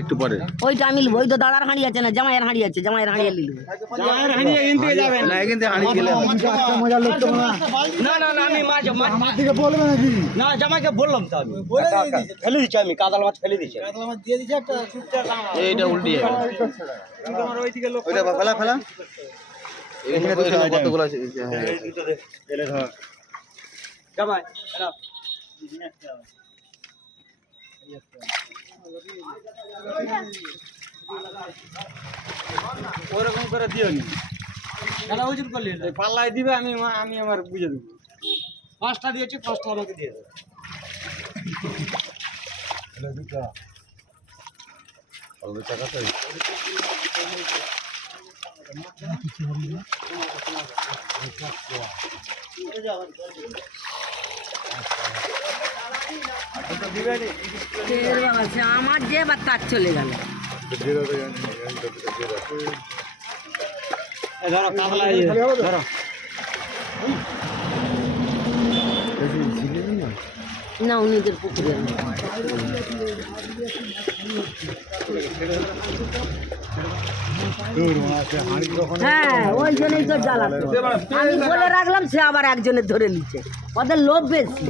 একটু পরে ওইটা আমি লিখবো। ওই তো দাদার হাঁড়ি আছে না, জামাইয়ের হাঁড়ি আছে, জামাইয়ের হাঁড়ি লিখবো। জামাইয়ের হাঁড়ি এখান থেকে যাবে না, এখান থেকে হাঁড়ি খেলে মজার লোক তো না। না না না আমি মাছ থেকে বলবে নাকি? না জামাইকে বললাম তো আমি ফেলে দিচ্ছি, আমি কাদাল মাছ ফেলে দিচ্ছি। এইটা উল্টে যাবে। ওইটা ফেলা ফেলা এখানে কতগুলো আছে। হ্যাঁ জামাই ওরকম করে দিও নি, খেলা ওজন করলি পাল্লাই দিবে, আমি আমার বুঝে দেবো। 5টা দিয়েছি, 5টা আমাকে দিয়ে দেবো। আমার যে বা তার চলে গেল। ধরো কাতলা, ধরো না উনিদের পুকুরে হ্যাঁ ওই জন্যই তো জ্বালাতো। আমি বলে রাখলাম, সে আবার একজনের ধরে নিচ্ছে। ওদের লোভ বেশি,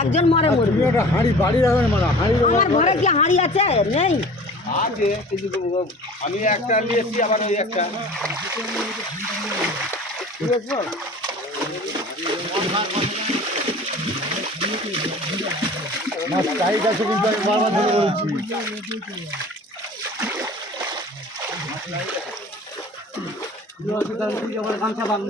একজন মরে মরবে। হাঁড়ি বাড়ি রাখবেন মানে হাঁড়ি আমার ঘরে কি হাঁড়ি আছে? নেই। আছে কিন্তু আমি একটা নিয়ে এসেছি, আবার ওই একটা মাছ টাইট আছে কিন্তু আমি বারবার ধরে বলছি। গামছা বাঁধ